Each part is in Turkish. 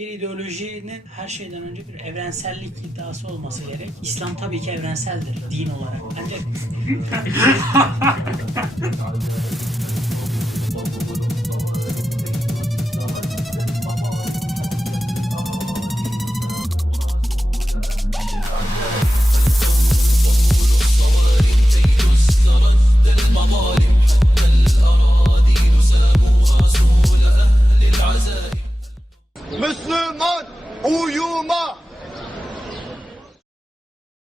bir ideolojinin her şeyden önce bir evrensellik iddiası olması gerek. İslam tabii ki evrenseldir din olarak. Ancak Resulullah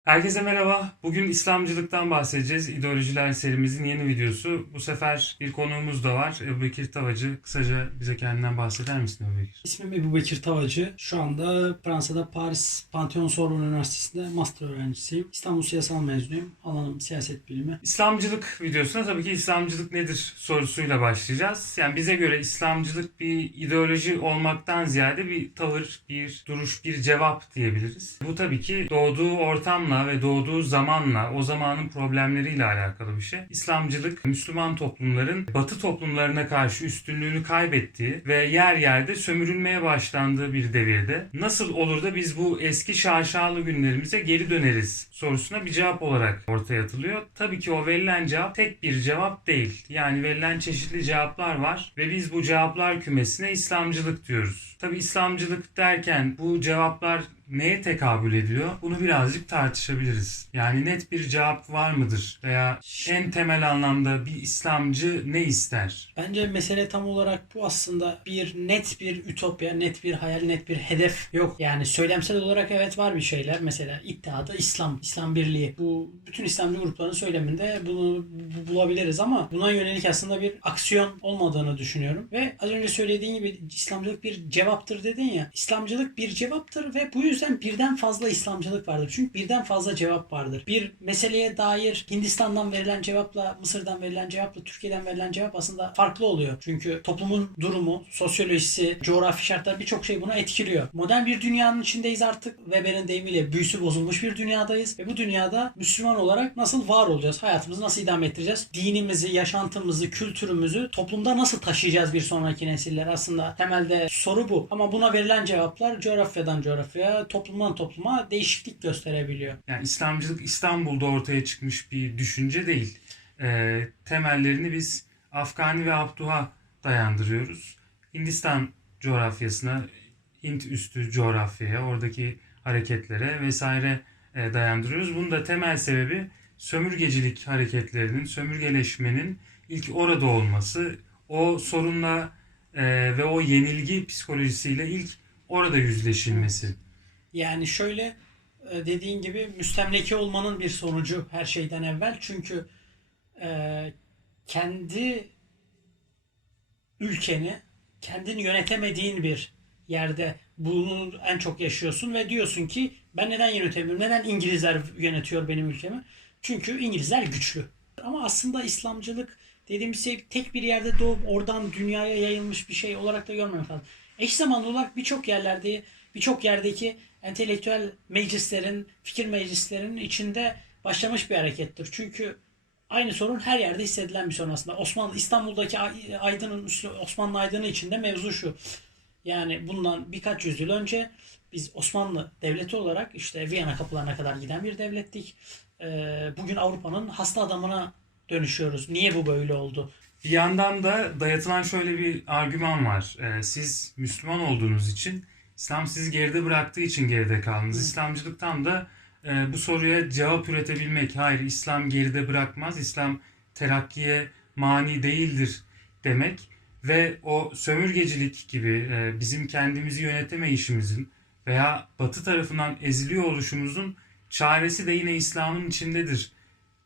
Herkese merhaba. Bugün İslamcılıktan bahsedeceğiz. İdeolojiler serimizin yeni videosu. Bu sefer bir konuğumuz da var. Ebu Bekir Tavacı. Kısaca bize kendinden bahseder misin Ebu Bekir? ismim Ebu Bekir Tavacı. Şu anda Fransa'da Paris Pantheon Sorbonne Üniversitesi'nde master öğrencisiyim. İstanbul Siyasal mezunuyum. Alanım siyaset bilimi. İslamcılık videosuna tabii ki İslamcılık nedir sorusuyla başlayacağız. Yani bize göre İslamcılık bir ideoloji olmaktan ziyade bir tavır, bir duruş, bir cevap diyebiliriz. Bu tabii ki doğduğu ortamla ve doğduğu zamanla, o zamanın problemleriyle alakalı bir şey. İslamcılık Müslüman toplumların Batı toplumlarına karşı üstünlüğünü kaybettiği ve yer yerde sömürülmeye başlandığı bir devirde nasıl olur da biz bu eski şaşalı günlerimize geri döneriz sorusuna bir cevap olarak ortaya atılıyor. Tabii ki o verilen cevap tek bir cevap değil. Yani verilen çeşitli cevaplar var ve biz bu cevaplar kümesine İslamcılık diyoruz. Tabii İslamcılık derken bu cevaplar neye tekabül ediyor? Bunu birazcık tartışabiliriz. Yani net bir cevap var mıdır? Veya en temel anlamda bir İslamcı ne ister? Bence mesele tam olarak bu aslında bir net bir ütopya, net bir hayal, net bir hedef yok. Yani söylemsel olarak evet var bir şeyler. Mesela iddiada İslam, İslam birliği. Bu bütün İslamcı grupların söyleminde bunu bu- bulabiliriz ama buna yönelik aslında bir aksiyon olmadığını düşünüyorum. Ve az önce söylediğin gibi İslamcılık bir cevaptır dedin ya. İslamcılık bir cevaptır ve bu yüzden birden fazla İslamcılık vardır. Çünkü birden fazla cevap vardır. Bir meseleye dair Hindistan'dan verilen cevapla Mısır'dan verilen cevapla Türkiye'den verilen cevap aslında farklı oluyor. Çünkü toplumun durumu, sosyolojisi, coğrafi şartlar birçok şey buna etkiliyor. Modern bir dünyanın içindeyiz artık. Weber'in deyimiyle büyüsü bozulmuş bir dünyadayız. Ve bu dünyada Müslüman olarak nasıl var olacağız? Hayatımızı nasıl idame ettireceğiz? Dinimizi, yaşantımızı, kültürümüzü toplumda nasıl taşıyacağız bir sonraki nesiller? Aslında temelde soru bu. Ama buna verilen cevaplar coğrafyadan coğrafyaya, toplumdan topluma değişiklik gösterebiliyor. Yani İslamcılık İstanbul'da ortaya çıkmış bir düşünce değil. Ee, temellerini biz Afgani ve Abduh'a dayandırıyoruz. Hindistan coğrafyasına, Hint üstü coğrafyaya, oradaki hareketlere vesaire e, dayandırıyoruz. Bunun da temel sebebi sömürgecilik hareketlerinin, sömürgeleşmenin ilk orada olması, o sorunla e, ve o yenilgi psikolojisiyle ilk orada yüzleşilmesi. Yani şöyle e, dediğin gibi müstemleke olmanın bir sonucu her şeyden evvel. Çünkü e, kendi ülkeni kendin yönetemediğin bir yerde bunu en çok yaşıyorsun ve diyorsun ki ben neden yönetemiyorum? Neden İngilizler yönetiyor benim ülkemi? Çünkü İngilizler güçlü. Ama aslında İslamcılık dediğimiz şey tek bir yerde doğup oradan dünyaya yayılmış bir şey olarak da görmemek lazım. Eş zamanlı olarak birçok yerlerde birçok yerdeki entelektüel meclislerin, fikir meclislerinin içinde başlamış bir harekettir. Çünkü aynı sorun her yerde hissedilen bir sorun aslında. Osmanlı İstanbul'daki Ay- Aydın'ın Osmanlı Aydın'ı içinde mevzu şu. Yani bundan birkaç yüzyıl önce biz Osmanlı devleti olarak işte Viyana kapılarına kadar giden bir devlettik. Ee, bugün Avrupa'nın hasta adamına dönüşüyoruz. Niye bu böyle oldu? Bir yandan da dayatılan şöyle bir argüman var. Ee, siz Müslüman olduğunuz için, İslam sizi geride bıraktığı için geride kaldınız. İslamcılık tam da e, bu soruya cevap üretebilmek. Hayır, İslam geride bırakmaz, İslam terakkiye mani değildir demek. Ve o sömürgecilik gibi e, bizim kendimizi yöneteme işimizin veya Batı tarafından eziliyor oluşumuzun çaresi de yine İslam'ın içindedir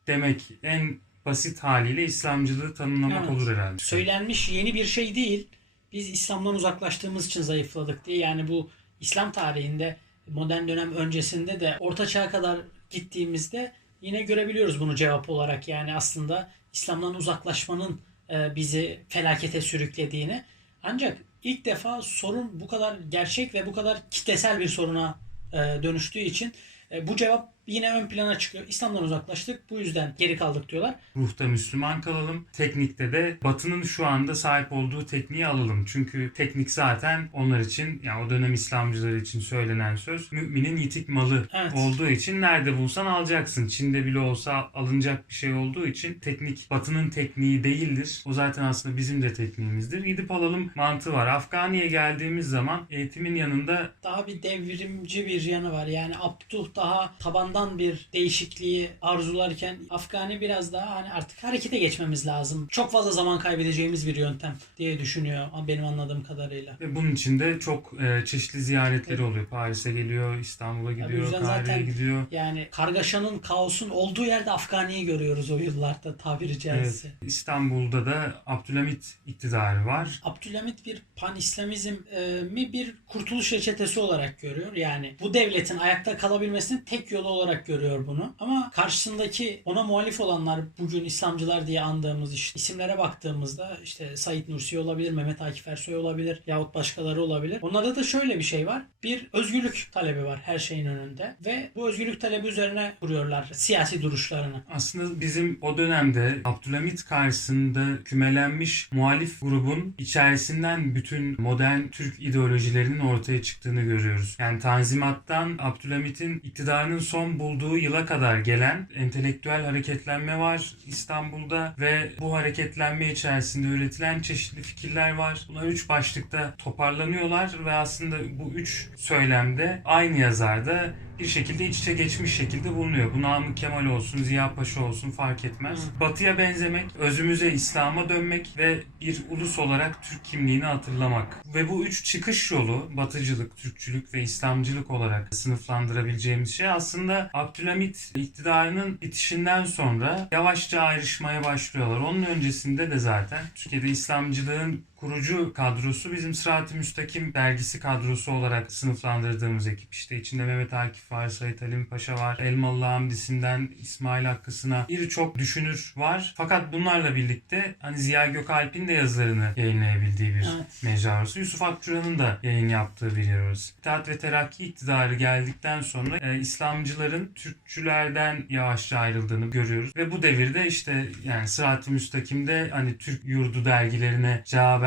demek en basit haliyle İslamcılığı tanımlamak Evet. olur herhalde. Söylenmiş yeni bir şey değil. Biz İslam'dan uzaklaştığımız için zayıfladık diye. Yani bu İslam tarihinde modern dönem öncesinde de orta çağa kadar gittiğimizde yine görebiliyoruz bunu cevap olarak. Yani aslında İslam'dan uzaklaşmanın e, bizi felakete sürüklediğini. Ancak ilk defa sorun bu kadar gerçek ve bu kadar kitlesel bir soruna e, dönüştüğü için e, bu cevap yine ön plana çıkıyor. İslam'dan uzaklaştık bu yüzden geri kaldık diyorlar. Ruhta Müslüman kalalım. Teknikte de Batı'nın şu anda sahip olduğu tekniği alalım. Çünkü teknik zaten onlar için yani o dönem İslamcıları için söylenen söz müminin yitik malı Evet. olduğu için nerede bulsan alacaksın. Çin'de bile olsa alınacak bir şey olduğu için teknik Batı'nın tekniği değildir. O zaten aslında bizim de tekniğimizdir. Gidip alalım mantığı var. Afgani'ye geldiğimiz zaman eğitimin yanında Daha bir devrimci bir yanı var. Yani Abduh daha tabandan bir değişikliği arzularken Afgani biraz daha hani artık harekete geçmemiz lazım. Çok fazla zaman kaybedeceğimiz bir yöntem diye düşünüyor benim anladığım kadarıyla. ve bunun içinde çok e, çeşitli ziyaretleri oluyor. Paris'e geliyor, İstanbul'a bu gidiyor, Kahire'ye gidiyor. Yani kargaşanın, kaosun olduğu yerde Afgani'yi görüyoruz o yıllarda tabiri caizse. Evet, İstanbul'da da Abdülhamit iktidarı var. Abdülhamit bir pan-İslamizm e, mi bir kurtuluş reçetesi olarak görüyor. Yani bu devletin ayakta kalabilmesinin tek yolu olarak görüyor bunu. Ama karşısındaki ona muhalif olanlar bugün İslamcılar diye andığımız işte isimlere baktığımızda işte Said Nursi olabilir, Mehmet Akif Ersoy olabilir yahut başkaları olabilir. Onlarda da şöyle bir şey var. Bir özgürlük talebi var her şeyin önünde ve bu özgürlük talebi üzerine kuruyorlar siyasi duruşlarını. Aslında bizim o dönemde Abdülhamit karşısında kümelenmiş muhalif grubun içerisinden bütün modern Türk ideolojilerinin ortaya çıktığını görüyoruz. Yani Tanzimat'tan Abdülhamit'in iktidarının son bulduğu yıla kadar gelen entelektüel hareketlenme var İstanbul'da ve bu hareketlenme içerisinde üretilen çeşitli fikirler var. Bunlar üç başlıkta toparlanıyorlar ve aslında bu üç söylemde aynı yazarda bir şekilde iç içe geçmiş şekilde bulunuyor. Bu Namık Kemal olsun, Ziya Paşa olsun fark etmez. Hı. Batıya benzemek, özümüze İslam'a dönmek ve bir ulus olarak Türk kimliğini hatırlamak. Ve bu üç çıkış yolu Batıcılık, Türkçülük ve İslamcılık olarak sınıflandırabileceğimiz şey aslında Abdülhamit iktidarının bitişinden sonra yavaşça ayrışmaya başlıyorlar. Onun öncesinde de zaten Türkiye'de İslamcılığın kurucu kadrosu bizim Sırat-ı Müstakim dergisi kadrosu olarak sınıflandırdığımız ekip. İşte içinde Mehmet Akif var, Sait Halim Paşa var, Elmalı Hamdisi'nden İsmail Hakkı'sına birçok düşünür var. Fakat bunlarla birlikte hani Ziya Gökalp'in de yazılarını yayınlayabildiği bir Evet. mecra orası. Yusuf Akçura'nın da yayın yaptığı bir yer orası. İttihat ve Terakki iktidarı geldikten sonra e, İslamcıların Türkçülerden yavaşça ayrıldığını görüyoruz. Ve bu devirde işte yani Sırat-ı Müstakim'de hani Türk yurdu dergilerine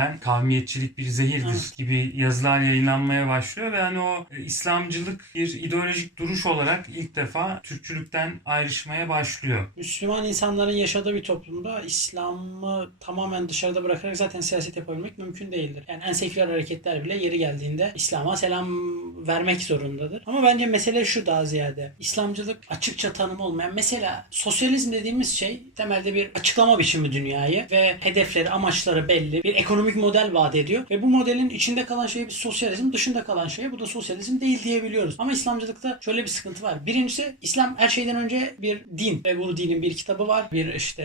cevaben kavmiyetçilik bir zehirdir Evet. gibi yazılar yayınlanmaya başlıyor ve hani o e, İslamcılık bir ideolojik duruş olarak ilk defa Türkçülükten ayrışmaya başlıyor. Müslüman insanların yaşadığı bir toplumda İslam'ı tamamen dışarıda bırakarak zaten siyaset yapabilmek mümkün değildir. Yani en seküler hareketler bile yeri geldiğinde İslam'a selam vermek zorundadır. Ama bence mesele şu daha ziyade. İslamcılık açıkça tanımı olmayan. Mesela sosyalizm dediğimiz şey temelde bir açıklama biçimi dünyayı ve hedefleri, amaçları belli. Bir ekonomik model vaat ediyor. Ve bu modelin içinde kalan şeye biz sosyalizm, dışında kalan şeye bu da sosyalizm değil diyebiliyoruz. Ama İslamcılıkta şöyle bir sıkıntı var. Birincisi İslam her şeyden önce bir din ve bu dinin bir kitabı var. Bir işte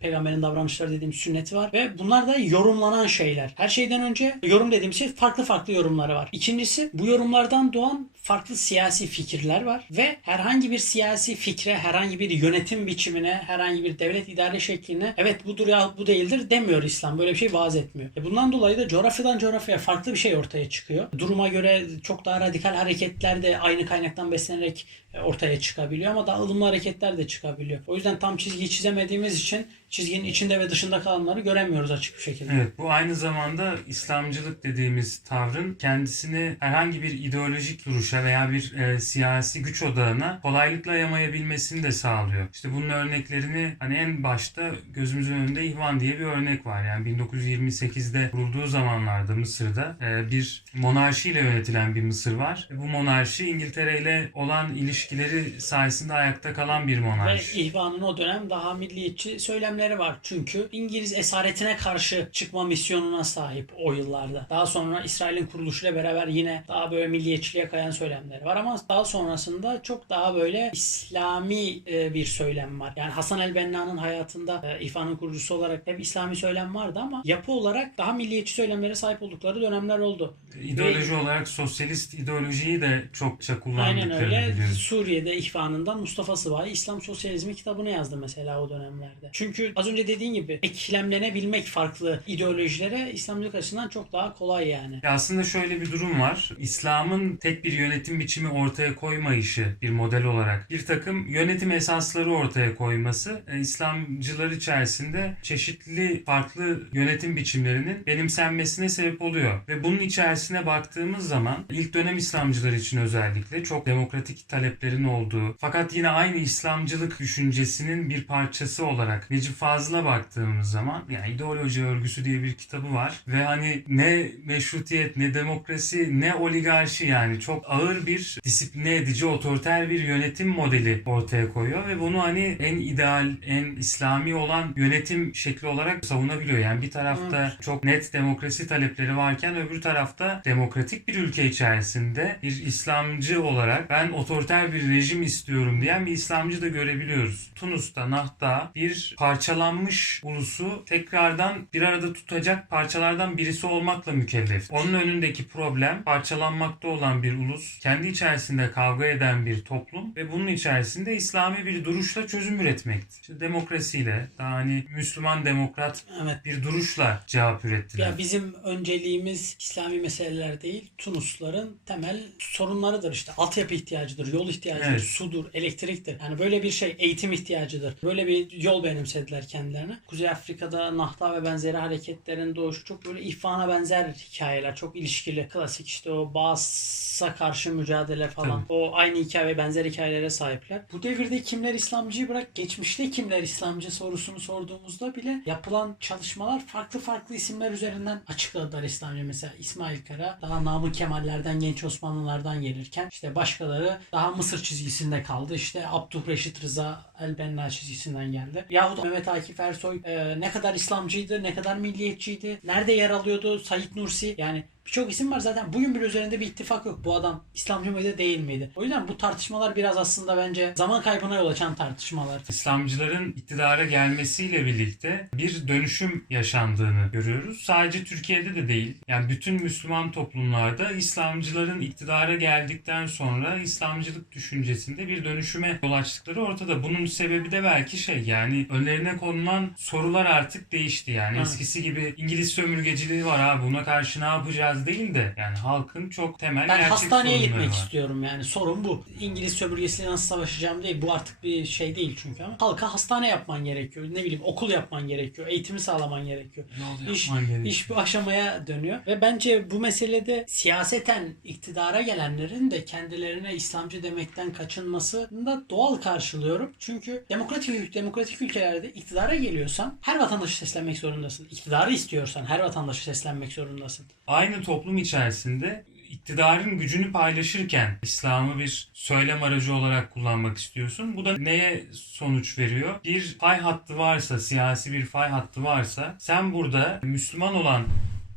peygamberin davranışları dediğimiz sünneti var ve bunlar da yorumlanan şeyler. Her şeyden önce yorum dediğim şey farklı farklı yorumları var. İkincisi bu yorumlardan doğan farklı siyasi fikirler var ve herhangi bir siyasi fikre, herhangi bir yönetim biçimine, herhangi bir devlet idare şekline evet budur ya bu değildir demiyor İslam. Böyle bir şey vaaz etmiyor. E bundan dolayı da coğrafyadan coğrafyaya farklı bir şey ortaya çıkıyor. Duruma göre çok daha radikal hareketler de aynı kaynaktan beslenerek e, ortaya çıkabiliyor ama daha ılımlı hareketler de çıkabiliyor. O yüzden tam çizgiyi çizemediğimiz için çizginin içinde ve dışında kalanları göremiyoruz açık bir şekilde. Evet bu aynı zamanda İslamcılık dediğimiz tavrın kendisini herhangi bir ideolojik duruşa veya bir e, siyasi güç odağına kolaylıkla yamayabilmesini de sağlıyor. İşte bunun örneklerini hani en başta gözümüzün önünde İhvan diye bir örnek var. Yani 1928'de kurulduğu zamanlarda Mısır'da e, bir monarşiyle yönetilen bir Mısır var. E, bu monarşi İngiltere ile olan ilişkileri sayesinde ayakta kalan bir Ve monarşi. İhvan'ın o dönem daha milliyetçi söylemleri var. Çünkü İngiliz esaretine karşı çıkma misyonuna sahip o yıllarda. Daha sonra İsrail'in kuruluşuyla beraber yine daha böyle milliyetçiliğe kayan söylemleri var. Ama daha sonrasında çok daha böyle İslami e, bir söylem var. Yani Hasan el-Benna'nın hayatında e, İhvan'ın kurucusu olarak hep İslami söylem vardı ama yapı olarak daha milliyetçi söylemlere sahip oldukları dönemler oldu. İdeoloji olarak sosyalist ideolojiyi de çokça Aynen kullandıklarını öyle. biliyoruz. Suriye'de ihvanından Mustafa Sıvahi İslam Sosyalizmi kitabını yazdı mesela o dönemlerde. Çünkü az önce dediğin gibi eklemlenebilmek farklı ideolojilere İslamcılık açısından çok daha kolay yani. Ya aslında şöyle bir durum var. İslam'ın tek bir yönetim biçimi ortaya koymayışı bir model olarak bir takım yönetim esasları ortaya koyması e, İslamcılar içerisinde çeşitli farklı yönetim biçimlerinin benimsenmesine sebep oluyor. Ve bunun içerisine baktığımız zaman ilk dönem İslamcılar için özellikle çok demokratik taleplerin olduğu fakat yine aynı İslamcılık düşüncesinin bir parçası olarak Necip Fazıl'a baktığımız zaman yani ideoloji örgüsü diye bir kitabı var ve hani ne meşrutiyet ne demokrasi ne oligarşi yani çok ağır bir disipline edici otoriter bir yönetim modeli ortaya koyuyor ve bunu hani en ideal en İslami olan yönetim şekli olarak savunabiliyor. Yani bir tarafta çok net demokrasi talepleri varken öbür tarafta demokratik bir ülke içerisinde bir İslamcı olarak ben otoriter bir rejim istiyorum diyen bir İslamcı da görebiliyoruz. Tunus'ta, Nahda'da bir parçalanmış ulusu tekrardan bir arada tutacak parçalardan birisi olmakla mükellef. Onun önündeki problem parçalanmakta olan bir ulus, kendi içerisinde kavga eden bir toplum ve bunun içerisinde İslami bir duruşla çözüm üretmekti. İşte demokrasiyle, daha hani Müslüman demokrat Evet. bir duruşla cevap ürettiler. Ya bizim önceliğimiz İslami meseleler değil, Tunusların temel sorunlarıdır işte. Altyapı ihtiyacıdır, yol ihtiyacıdır, Evet. sudur, elektriktir. Yani böyle bir şey, eğitim ihtiyacıdır. Böyle bir yol benimsediler kendilerine. Kuzey Afrika'da Nahta ve benzeri hareketlerin doğuşu çok böyle ihvana benzer hikayeler. Çok ilişkili. Klasik işte o Baas'a karşı mücadele falan. Tabii. O aynı hikaye ve benzer hikayelere sahipler. Bu devirde kimler İslamcıyı bırak, geçmişte kimler İslamcı sorusunu sorduğumuzda bile yapılan çalışmalar farklı farklı isimler üzerinden açıkladılar İslamcı. Mesela İsmail Kara daha Namık Kemallerden, Genç Osmanlılardan gelirken işte başkaları daha Mısır çizgisinde kaldı. İşte Abdülreşit Rıza El-Benna çizgisinden geldi. Yahut Mehmet Akif Ersoy e, ne kadar İslamcıydı, ne kadar milliyetçiydi, nerede yer alıyordu, Said Nursi yani Birçok isim var zaten. Bugün bir üzerinde bir ittifak yok. Bu adam İslamcı mıydı değil miydi? O yüzden bu tartışmalar biraz aslında bence zaman kaybına yol açan tartışmalar. İslamcıların iktidara gelmesiyle birlikte bir dönüşüm yaşandığını görüyoruz. Sadece Türkiye'de de değil. Yani bütün Müslüman toplumlarda İslamcıların iktidara geldikten sonra İslamcılık düşüncesinde bir dönüşüme yol açtıkları ortada. Bunun sebebi de belki şey yani önlerine konulan sorular artık değişti. Yani eskisi gibi İngiliz sömürgeciliği var abi buna karşı ne yapacağız değil de yani halkın çok temel Ben gerçek hastaneye sorunları gitmek var. istiyorum yani. Sorun bu. İngiliz sömürgesiyle nasıl savaşacağım değil. Bu artık bir şey değil çünkü ama. Halka hastane yapman gerekiyor. Ne bileyim okul yapman gerekiyor. Eğitimi sağlaman gerekiyor. Yol İş, yapman gerekiyor. iş bu aşamaya dönüyor. Ve bence bu meselede siyaseten iktidara gelenlerin de kendilerine İslamcı demekten kaçınmasını da doğal karşılıyorum. Çünkü demokratik demokratik ülkelerde iktidara geliyorsan her vatandaşı seslenmek zorundasın. İktidarı istiyorsan her vatandaşı seslenmek zorundasın. aynı toplum içerisinde iktidarın gücünü paylaşırken İslam'ı bir söylem aracı olarak kullanmak istiyorsun. Bu da neye sonuç veriyor? Bir fay hattı varsa, siyasi bir fay hattı varsa sen burada Müslüman olan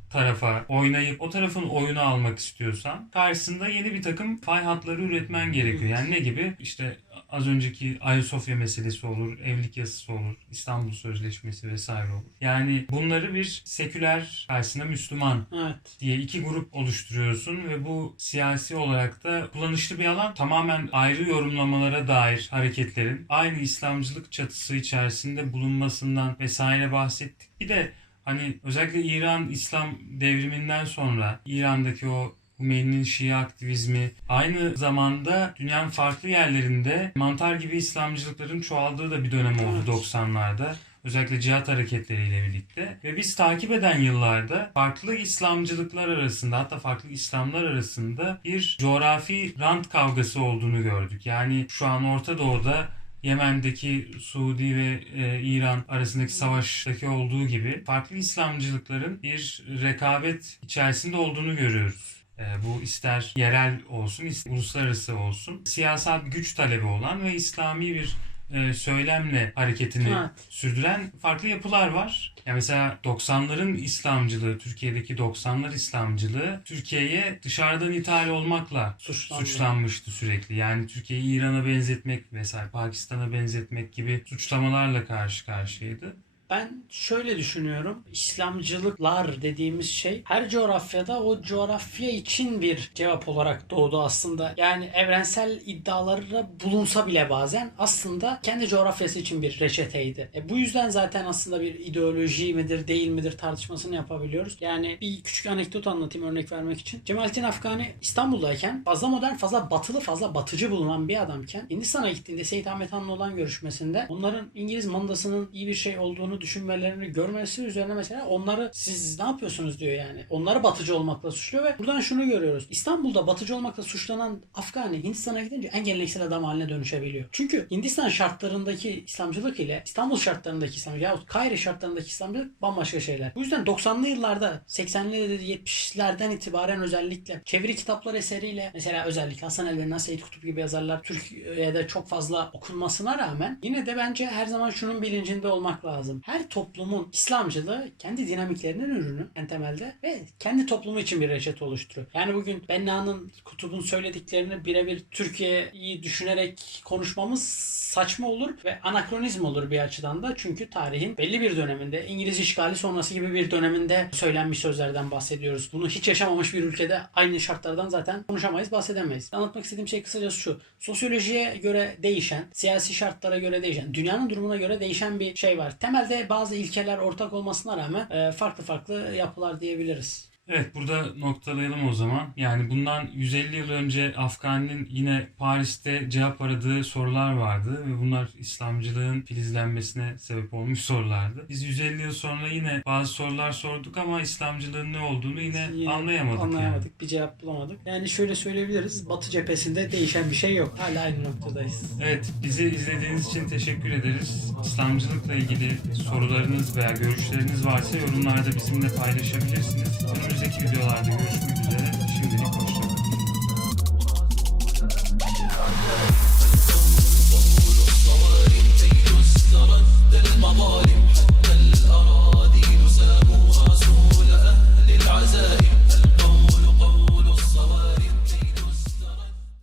tarafa oynayıp o tarafın oyunu almak istiyorsan karşısında yeni bir takım fay hatları üretmen gerekiyor. Yani ne gibi? İşte az önceki Ayasofya meselesi olur, evlilik yasası olur, İstanbul Sözleşmesi vesaire olur. Yani bunları bir seküler karşısında Müslüman Evet. diye iki grup oluşturuyorsun ve bu siyasi olarak da kullanışlı bir alan. Tamamen ayrı yorumlamalara dair hareketlerin aynı İslamcılık çatısı içerisinde bulunmasından vesaire bahsettik. Bir de hani özellikle İran İslam devriminden sonra İran'daki o Hümeyni'nin Şia aktivizmi aynı zamanda dünyanın farklı yerlerinde mantar gibi İslamcılıkların çoğaldığı da bir dönem oldu Evet. 90'larda. Özellikle cihat hareketleriyle birlikte. Ve biz takip eden yıllarda farklı İslamcılıklar arasında hatta farklı İslamlar arasında bir coğrafi rant kavgası olduğunu gördük. Yani şu an Orta Doğu'da Yemen'deki Suudi ve e, İran arasındaki savaştaki olduğu gibi farklı İslamcılıkların bir rekabet içerisinde olduğunu görüyoruz. E, bu ister yerel olsun, ister uluslararası olsun. Siyasal güç talebi olan ve İslami bir e, söylemle hareketini Evet. sürdüren farklı yapılar var. Ya mesela 90'ların İslamcılığı, Türkiye'deki 90'lar İslamcılığı Türkiye'ye dışarıdan ithal olmakla Suçlandı. suçlanmıştı sürekli. Yani Türkiye'yi İran'a benzetmek vesaire, Pakistan'a benzetmek gibi suçlamalarla karşı karşıyaydı. Ben şöyle düşünüyorum. İslamcılıklar dediğimiz şey her coğrafyada o coğrafya için bir cevap olarak doğdu aslında. Yani evrensel iddialara bulunsa bile bazen aslında kendi coğrafyası için bir reçeteydi. E bu yüzden zaten aslında bir ideoloji midir değil midir tartışmasını yapabiliyoruz. Yani bir küçük anekdot anlatayım örnek vermek için. Cemalettin Afgani İstanbul'dayken fazla modern, fazla batılı, fazla batıcı bulunan bir adamken Hindistan'a gittiğinde Seyit Ahmet Han'la olan görüşmesinde onların İngiliz mandasının iyi bir şey olduğunu düşünmelerini görmesi üzerine mesela onları siz ne yapıyorsunuz diyor yani. Onları batıcı olmakla suçluyor ve buradan şunu görüyoruz. İstanbul'da batıcı olmakla suçlanan Afgani Hindistan'a gidince en geleneksel adam haline dönüşebiliyor. Çünkü Hindistan şartlarındaki İslamcılık ile İstanbul şartlarındaki İslamcılık yahut Kahire şartlarındaki İslamcılık bambaşka şeyler. Bu yüzden 90'lı yıllarda 80'li 70'lerden itibaren özellikle çeviri kitaplar eseriyle mesela özellikle Hasan el-Benna, Seyyid Kutup gibi yazarlar Türkiye'de çok fazla okunmasına rağmen yine de bence her zaman şunun bilincinde olmak lazım. Her toplumun İslamcılığı kendi dinamiklerinin ürünü en temelde ve kendi toplumu için bir reçete oluşturuyor. Yani bugün Benna'nın Kutup'un söylediklerini birebir Türkiye'yi düşünerek konuşmamız saçma olur ve anakronizm olur bir açıdan da. Çünkü tarihin belli bir döneminde İngiliz işgali sonrası gibi bir döneminde söylenmiş sözlerden bahsediyoruz. Bunu hiç yaşamamış bir ülkede aynı şartlardan zaten konuşamayız, bahsedemeyiz. Anlatmak istediğim şey kısacası şu. Sosyolojiye göre değişen, siyasi şartlara göre değişen, dünyanın durumuna göre değişen bir şey var. Temelde bazı ilkeler ortak olmasına rağmen e, farklı farklı yapılar diyebiliriz. Evet burada noktalayalım o zaman. Yani bundan 150 yıl önce Afgani'nin yine Paris'te cevap aradığı sorular vardı ve bunlar İslamcılığın filizlenmesine sebep olmuş sorulardı. Biz 150 yıl sonra yine bazı sorular sorduk ama İslamcılığın ne olduğunu yine, Yine anlayamadık. Anlayamadık, bir cevap bulamadık. Yani şöyle söyleyebiliriz. Batı cephesinde değişen bir şey yok. Hala aynı noktadayız. Yani. Evet bizi izlediğiniz için teşekkür ederiz. İslamcılıkla ilgili sorularınız veya görüşleriniz varsa yorumlarda bizimle paylaşabilirsiniz. Önümüzdeki videolarda görüşmek üzere.